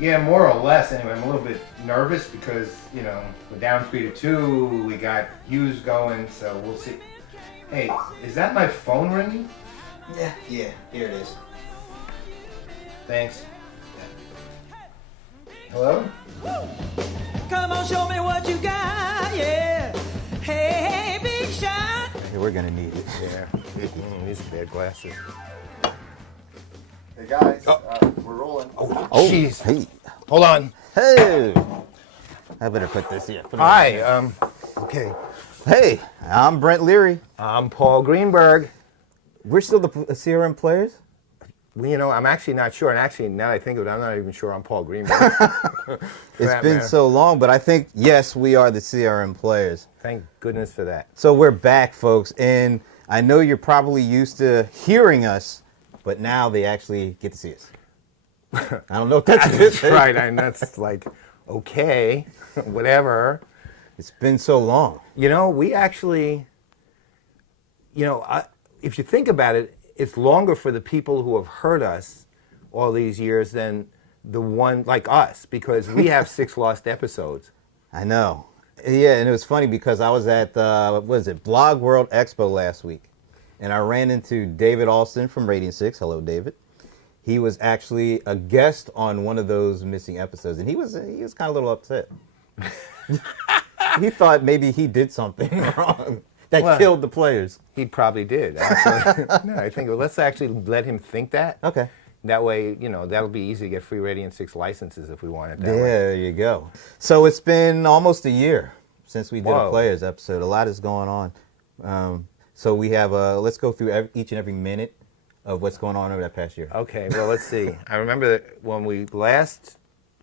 Yeah, more or less. Anyway, I'm a little bit nervous because, we're down 3-2. We got Hughes going, so we'll see. Hey, is that my phone ringing? Yeah, here it is. Thanks. Hello? Come on, show me what you got, yeah. Hey, big shot. Hey, we're gonna need it. Yeah. These bad glasses. Hey guys, we're rolling. Oh, Oh, jeez. hey. Hold on. Hey. I better put this here. Hi. Okay. Hey, I'm Brent Leary. I'm Paul Greenberg. We're still the CRM Playaz? Well, I'm actually not sure. And actually, now that I think of it, I'm not even sure I'm Paul Greenberg. It's been so long, but I think, yes, we are the CRM Playaz. Thank goodness for that. So we're back, folks, and I know you're probably used to hearing us, but now they actually get to see us. I don't know if that's That's right. And that's like, okay, whatever. It's been so long. We actually, if you think about it, it's longer for the people who have heard us all these years than the one like us, because we have 6 lost episodes. I know. Yeah, and it was funny because I was at, Blog World Expo last week, and I ran into David Alston from Rating 6. Hello, David. He was actually a guest on one of those missing episodes, and he was kind of a little upset. He thought maybe he did something wrong that killed the players. He probably did. Actually. No, I think let's actually let him think that. Okay. That way, that'll be easy to get free Radiant 6 licenses if we want it that way. There you go. So it's been almost a year since we did Whoa. a Playaz episode. A lot is going on. So we have, let's go through each and every minute of what's going on over that past year. Okay, well, let's see. I remember that when we last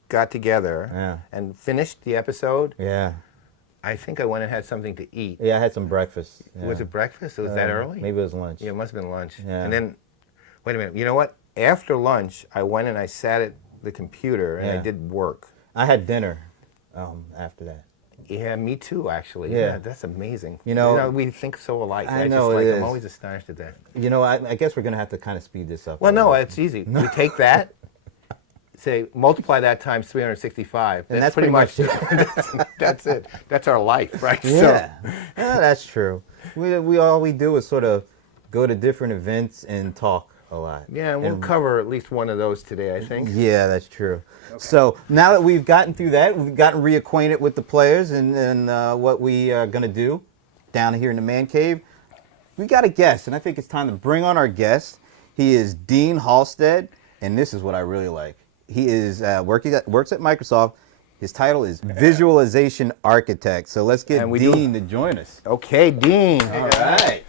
got together and finished the episode, Yeah. I think I went and had something to eat. Yeah, I had some breakfast. Yeah. Was it breakfast? Was that early? Maybe it was lunch. Yeah, it must have been lunch. Yeah. And then, wait a minute. You know what? After lunch, I went and I sat at the computer and I did work. I had dinner after that. Yeah, me too, actually. Yeah. That's amazing. We think so alike. I know it is. I'm always astonished at that. I guess we're going to have to kind of speed this up. Well, no, it's easy. We take that, say, multiply that times 365. And that's pretty much it. That's it. That's our life, right? Yeah. Yeah, that's true. All we do is sort of go to different events and talk a lot. Yeah, and we'll cover at least one of those today, I think. Yeah, that's true. Okay. So now that we've gotten through that, we've gotten reacquainted with the players and what we are going to do down here in the man cave, we got a guest, and I think it's time to bring on our guest. He is Dean Halstead, and this is what I really like. He is works at Microsoft. His title is Visualization Architect. So let's get Dean to join us. Okay, Dean. All right.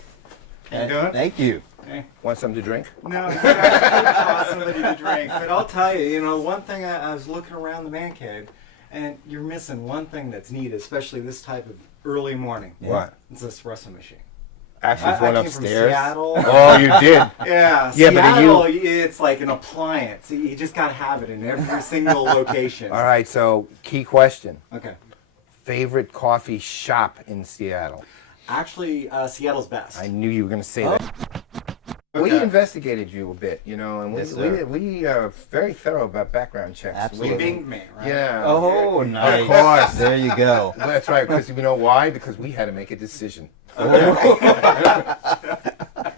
How you doing? Thank you. Hey. Want something to drink? No, I want somebody to drink. But I'll tell you, one thing, I was looking around the man cave, and you're missing one thing that's neat, especially this type of early morning. What? It's an espresso machine. Actually, one I came upstairs. from Seattle. Oh, you did? Yeah, Seattle, it's like an appliance. You just got to have it in every single location. All right, so key question. Okay. Favorite coffee shop in Seattle? Actually, Seattle's best. I knew you were going to say that. Okay. We investigated you a bit, and Yes, we are very thorough about background checks. Absolutely. You binged me, right? Yeah. Oh, nice. Of course. There you go. Well, that's right, because you know why? Because we had to make a decision.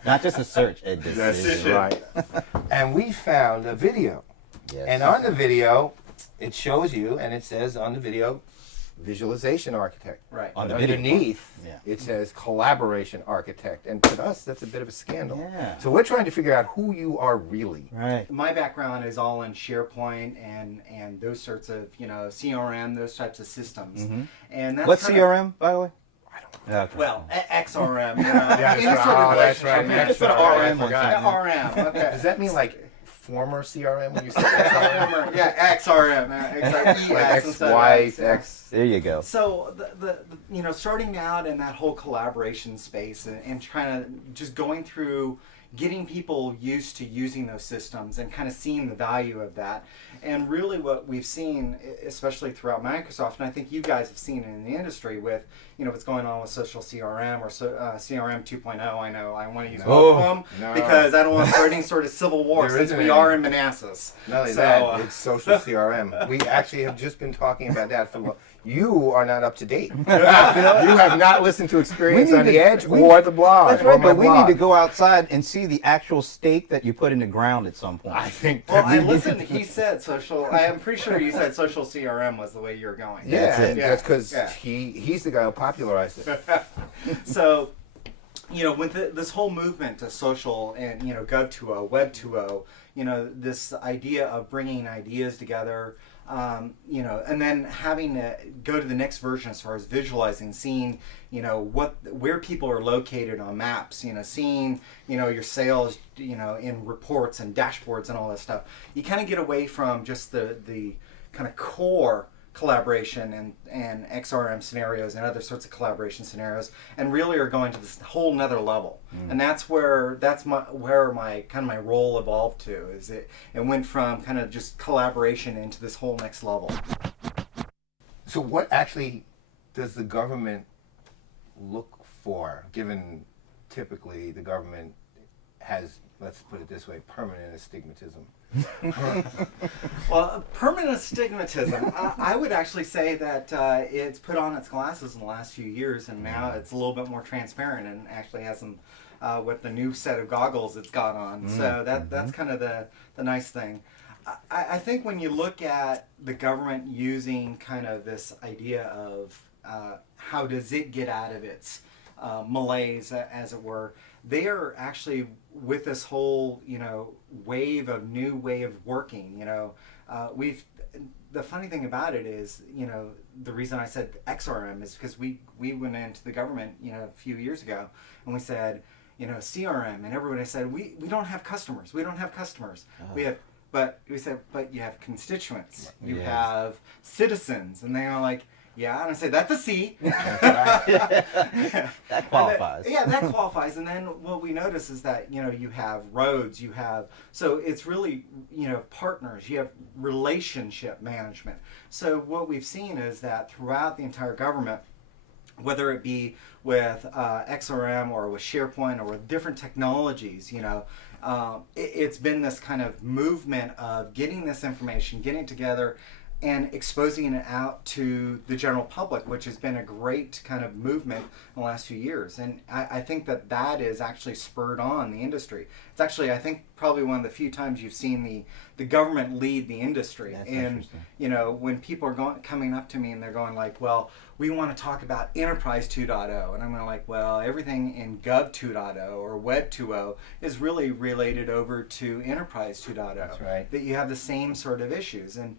Not just a search, a decision. Right. And we found a video. Yes. And on the video, it shows you, and it says on the video, Visualization Architect. Right. On the Underneath, video. it says Collaboration Architect. And to us, that's a bit of a scandal. Yeah. So we're trying to figure out who you are really. Right. My background is all in SharePoint and those sorts of, CRM, those types of systems. Mm-hmm. And that's What's kinda, CRM, by the way? Okay. Well, XRM. Yeah, Any sort of relationship. I just put RM on RM. Okay. Does that mean like former CRM when you say XRM? Yeah, XRM. XRM. Like ex-wife, ex... There you go. So the starting out in that whole collaboration space and trying to just going through getting people used to using those systems and kind of seeing the value of that. And really what we've seen, especially throughout Microsoft, and I think you guys have seen it in the industry with, what's going on with social CRM or CRM 2.0. I know I want to use both of them because I don't want to start any sort of civil war since we are in Manassas. Not only that, it's social CRM. We actually have just been talking about that for you are not up to date. You have not listened to Experience on the Edge or the blog. That's right, but we need to go outside and see the actual stake that you put in the ground at some point. I think. Well, I listened. He said social. I am pretty sure you said social CRM was the way you're going. Yeah, that's because he's the guy who popularized it. So, with this whole movement to social and Gov 2.0, Web 2.0, this idea of bringing ideas together. And then having to go to the next version as far as visualizing, seeing, where people are located on maps, seeing, your sales, in reports and dashboards and all that stuff. You kind of get away from just the kind of core collaboration and XRM scenarios and other sorts of collaboration scenarios, and really are going to this whole nother level. And that's where my role evolved to. Is it went from kind of just collaboration into this whole next level. So what actually does the government look for, given typically the government has, let's put it this way, permanent astigmatism? Well, permanent astigmatism, I would actually say that it's put on its glasses in the last few years, and now it's a little bit more transparent and actually has some, with the new set of goggles it's got on. So that's kind of the nice thing. I think when you look at the government using kind of this idea of how does it get out of its malaise, as it were, they are actually with this whole new way of working. The funny thing about it is, the reason I said XRM is because we went into the government a few years ago and we said CRM, and everybody said we don't have customers, but we said, but you have constituents, you have citizens, and they are like, yeah, and I say that's a C. That qualifies. That qualifies. And then what we notice is that you have roads, so it's really partners, you have relationship management. So what we've seen is that throughout the entire government, whether it be with XRM or with SharePoint or with different technologies, it's been this kind of movement of getting this information, getting together, and exposing it out to the general public, which has been a great kind of movement in the last few years. And I think that is actually spurred on the industry. It's actually, I think, probably one of the few times you've seen the government lead the industry. That's and when people are coming up to me and they're going like, well, we want to talk about Enterprise 2.0, and I'm going like, well, everything in Gov 2.0 or Web 2.0 is really related over to Enterprise 2.0. That's right. That you have the same sort of issues. And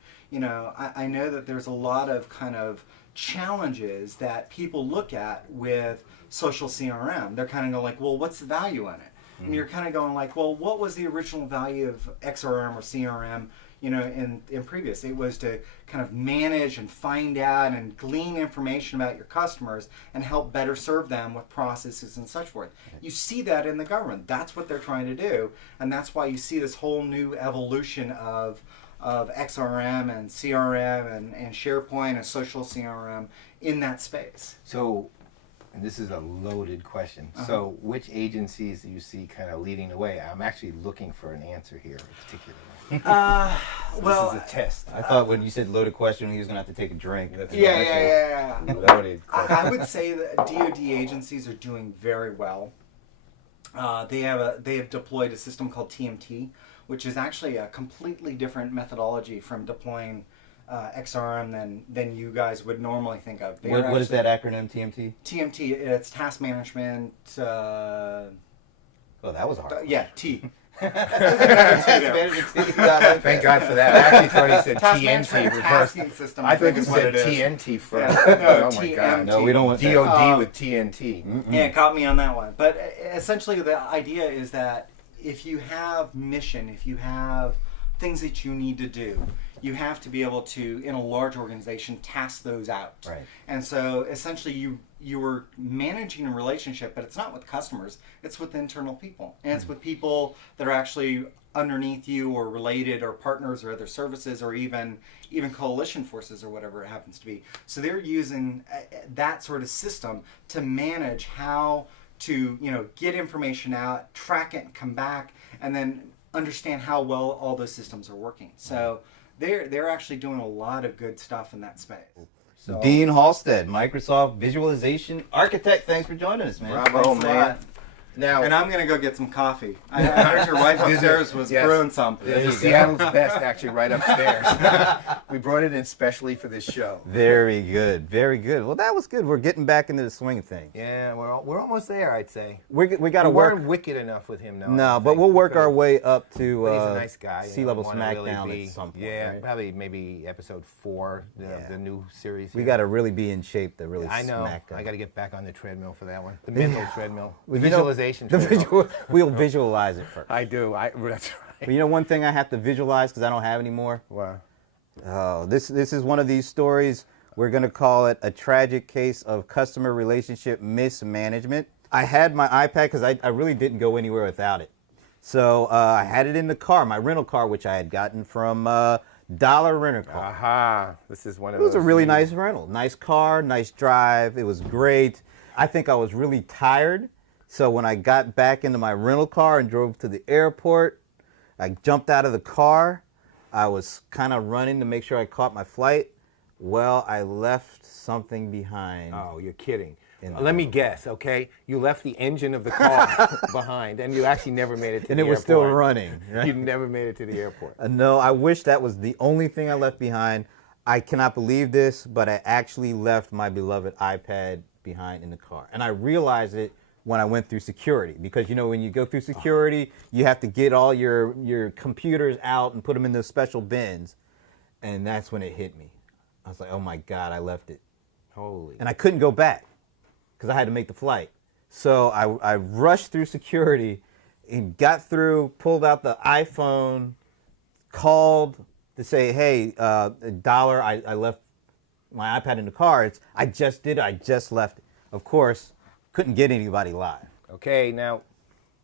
I know that there's a lot of kind of challenges that people look at with social CRM. They're kind of going like, well, what's the value in it? And you're kind of going like, well, what was the original value of XRM or CRM, in previous? It was to kind of manage and find out and glean information about your customers and help better serve them with processes and such forth. You see that in the government. That's what they're trying to do. And that's why you see this whole new evolution of XRM and CRM and SharePoint and social CRM in that space. So, and this is a loaded question. So, which agencies do you see kind of leading the way? I'm actually looking for an answer here, particularly. Well, this is a test. I thought when you said loaded question, he was going to have to take a drink. Yeah. Loaded question. I would say that DoD agencies are doing very well. They have deployed a system called TMT, which is actually a completely different methodology from deploying XRM than you guys would normally think of. What is that acronym, TMT? TMT, it's task management. Oh, that was hard. Yeah, T. Thank God for that. I actually thought he said Task TNT management reverse. tasking system. I think is it what said is. TNT first. Yeah. No, Oh my God. TMT. No, we don't want that. DOD with TNT. Yeah, it caught me on that one. But essentially the idea is that if you have mission, if you have things that you need to do, you have to be able to, in a large organization, task those out. Right. And so essentially you were managing a relationship, but it's not with customers, it's with internal people. And it's with people that are actually underneath you or related or partners or other services or even coalition forces or whatever it happens to be. So they're using that sort of system to manage how to, get information out, track it, and come back, and then understand how well all those systems are working. So they're actually doing a lot of good stuff in that space. So, Dean Halstead, Microsoft Visualization Architect. Thanks for joining us, man. bravo, Thanks a man. lot. Now, And I'm gonna go get some coffee. I heard your wife upstairs was Yes. brewing some. there's a Seattle's Best actually right upstairs. We brought it in specially for this show. Very good, very good. Well, that was good. We're getting back into the swing of things. Yeah, we're almost there, I'd say. We got to We work. weren't wicked enough with him, though. I No, don't but think. we'll work Because- our way up to But he's a nice guy. Sea-level wanna really SmackDown be- at some point. Yeah, right? probably maybe episode 4, Yeah. the new series. We here. got to really be in shape to really I know. smack up. I got to get back on the treadmill for that one. The mental treadmill. The You know, visualization the treadmill. we'll visualize it first. I do. That's But right. you know one thing I have to visualize because I don't have any more? Wow. Oh, this is one of these stories. We're going to call it a tragic case of customer relationship mismanagement. I had my iPad because I really didn't go anywhere without it. So I had it in the car, my rental car, which I had gotten from Dollar Renter Car. Aha. This is one of It was a those really you- nice rental. Nice car, nice drive. It was great. I think I was really tired. So when I got back into my rental car and drove to the airport, I jumped out of the car. I was kind of running to make sure I caught my flight. Well, I left something behind. Oh, you're kidding. In the Let me guess, okay? You left the engine of the car behind, and you actually never made it to And the it was airport. still running. Right? You never made it to the airport. No, I wish that was the only thing I left behind. I cannot believe this, but I actually left my beloved iPad behind in the car. And I realized it when I went through security, because when you go through security, you have to get all your computers out and put them in those special bins. And that's when it hit me. I was like, oh my God, I left it. Holy. And I couldn't go back because I had to make the flight. So I rushed through security and got through, pulled out the iPhone, called to say, hey, Dollar, I left my iPad in the car. I just did it. I just left it. Of course, couldn't get anybody live. Okay, now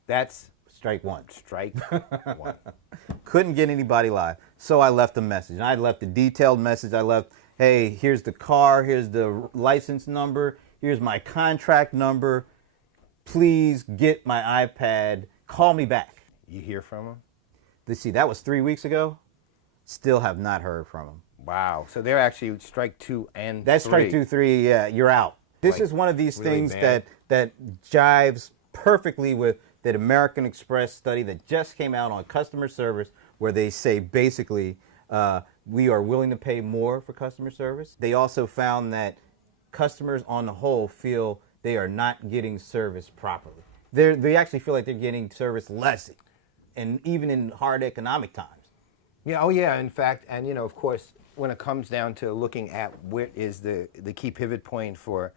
that's Strike one. strike one. Couldn't get anybody live. So I left a message. And I left a detailed message. I left, hey, here's the car, here's the license number, here's my contract number. Please get my iPad. Call me back. You hear from him? Let's see, that was 3 weeks ago. Still have not heard from him. Wow. So they're actually strike 2 and That's 3. strike 2, 3, yeah, you're out. This Like, is one of these really things bad. that jives perfectly with that American Express study that just came out on customer service, where they say basically we are willing to pay more for customer service. They also found that customers on the whole feel they are not getting service properly. They actually feel like they're getting service less, and even in hard economic times. Yeah, oh yeah, in fact, and of course, when it comes down to looking at what is the key pivot point for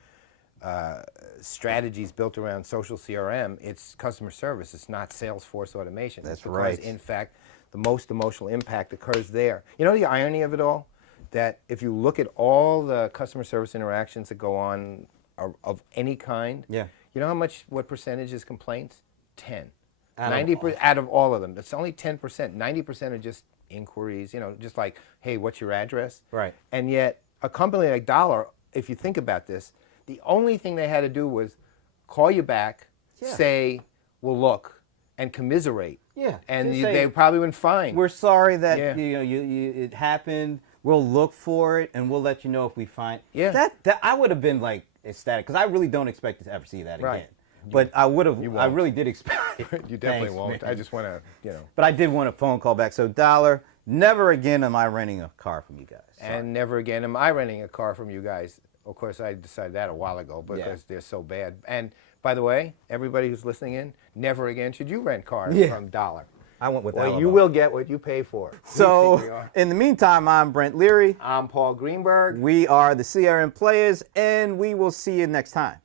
strategies built around social CRM, it's customer service. It's not Salesforce automation. That's because, right. in fact, the most emotional impact occurs there. You know the irony of it all? That if you look at all the customer service interactions that go on of any kind, Yeah. you know what percentage is complaints? 10. Out of 90% out of all of them. That's only 10%. 90% are just inquiries, just like, hey, what's your address? Right. And yet, a company like Dollar, if you think about this, the only thing they had to do was call you back, Yeah. say, well, look, and commiserate. Yeah, And just say, they probably went fine. We're sorry that Yeah. it happened. We'll look for it and we'll let you know if we find. Yeah. That I would have been like ecstatic because I really don't expect to ever see that Right. again. But I would have. I won't. really did expect. You definitely Thanks, won't. man. I just want to, But I did want a phone call back. So Dollar, never again am I renting a car from you guys. Sorry. And never again am I renting a car from you guys. Of course, I decided that a while ago because they're so bad. And by the way, everybody who's listening in, never again should you rent cars Yeah. from Dollar. I went with Well, Alamo. you will get what you pay for. We So are. in the meantime, I'm Brent Leary. I'm Paul Greenberg. We are the CRM Playaz, and we will see you next time.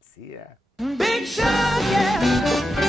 See ya. Big shot, yeah.